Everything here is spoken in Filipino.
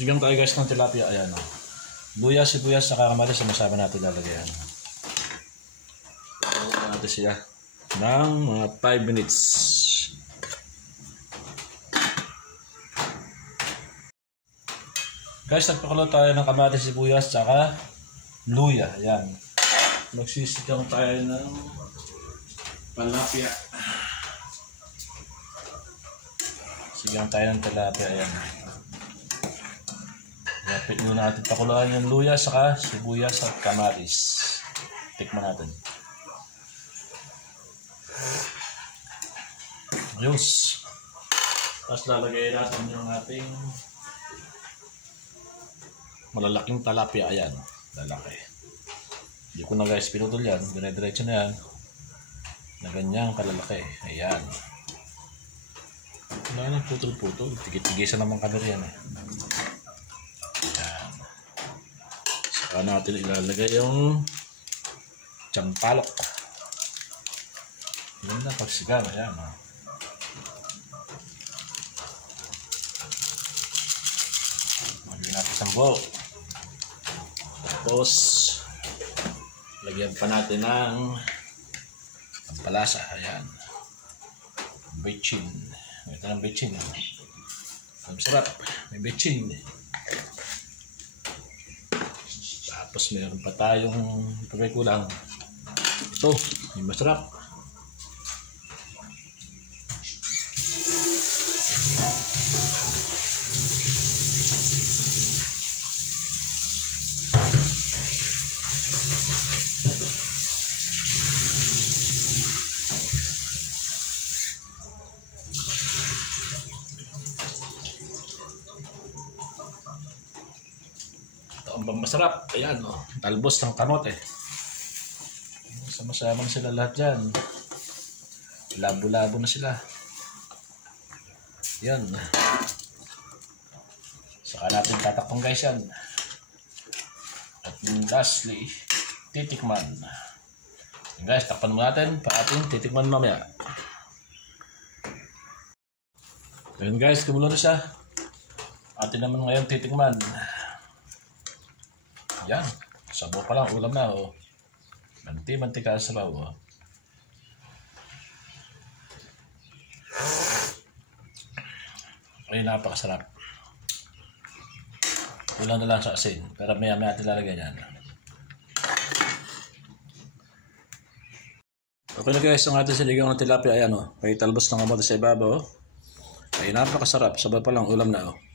Sigang tayo guys ng tilapia. Ayan o. Luya, sibuyas, saka kamatis. Sama-sama natin lalagyan. Ayan natin siya ng mga 5 minutes. Guys, nagpakulo tayo ng kamatis, sibuyas, saka luya. Ayan. Magsisigang tayo ng tilapia. Sigang tayo ng tilapia. Ayan. Lapit muna natin pakuluan yung luya, saka sibuyas at kamatis. Tikman natin. Ayos. Tapos lalagay natin yung ating malalaking tilapia. Ayan. Lalaki. Hindi ko na guys pinutol yan. Dire-diretso na yan. Na ganyang kalalaki. Ayan. Wala na putol-putol. Tigit-tigisan naman kami yan eh. Ayan. Saka natin ilalagay yung tsampalok. Yun na pagsigang. Ayan. Magiging natin sambo. Tapos lagyan pa natin ng pampalasa. Ayan. Bechin. Ito ng bechin. Ang sarap. May bechin. Tapos meron pa tayong pagkakulang. Ito. May masarap. Ang masarap. Ayan o. Talbos ng kamote. Sama-sama na sila lahat dyan. Labo-labo na sila. Yan. Saka natin tatakpang guys yan. At lastly, titikman. Yan guys, takpan mo natin para ating titikman mamaya. Yan guys, kumulo na siya. Atin naman ngayon titikman. Yan. Sabaw pa lang. Ulam na. Oh. Mantika sa sabaw. Oh. Ay, napakasarap. Ulam na lang sa asin. Pero maya-maya natin lalagay yan. Okay na guys. Ang ating sinigang ng tilapia. Ayan. Oh. May talbos ng kamote sa ibabaw. Oh. Ay, napakasarap. Sabaw pa lang. Ulam na. Oh.